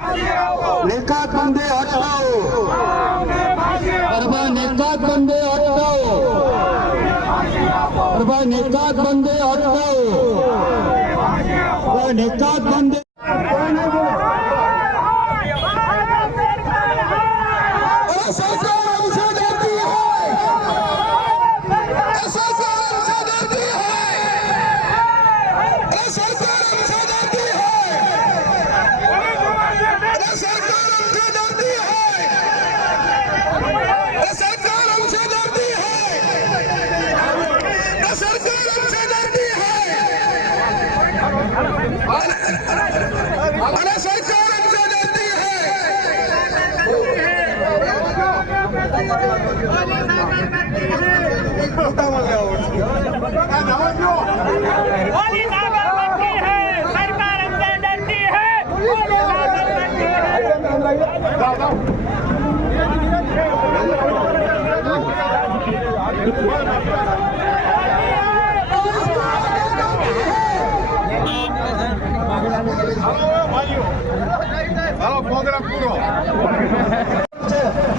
नेकात बंदे हटाओ, भाई नेकात बंदे हटाओ, भाई नेकात बंदे हटाओ, भाई नेकात बंदे सरकार हमसे डरती है, सरकार हमसे डरती है, सरकार हमसे डरती है, सरकार हमसे डरती है, सरकार हमसे डरती है, सरकार हमसे डरती है, अरे सरकार हमसे डरती है। सरकार हमसे डरती है।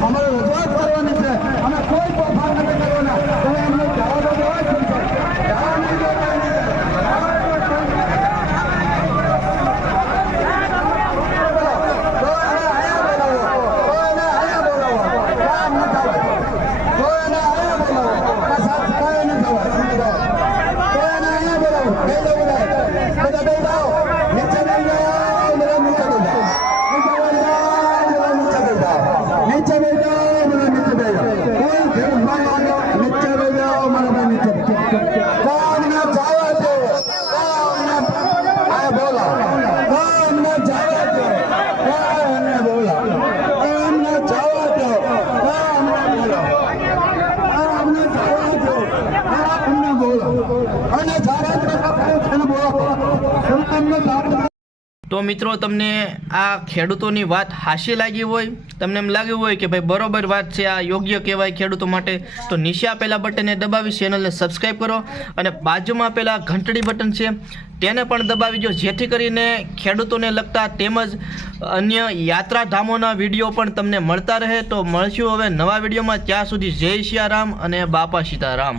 અમારે રજૂઆત કરવાની છે, અમે કોઈ તોફાન નથી કરવાના, તમે અમને જવા દો, જવા નહીં તો મિત્રો તમને આ ખેડૂતોની વાત હાસ્ય લાગી હોય, તમને એમ લાગ્યું હોય કે ભાઈ બરોબર વાત છે, આ યોગ્ય કહેવાય ખેડૂતો માટે, તો નીચે આપેલા બટનને દબાવી ચેનલને સબસ્ક્રાઈબ કરો અને બાજુમાં આપેલા ઘંટડી બટન છે તેને પણ દબાવી દો, જેથી કરીને ખેડૂતોને લગતા તેમજ અન્ય યાત્રાધામોના વિડીયો પણ તમને મળતા રહે. તો મળશું હવે નવા વિડીયોમાં, ત્યાં સુધી જય સિયારામ અને બાપા સીતારામ.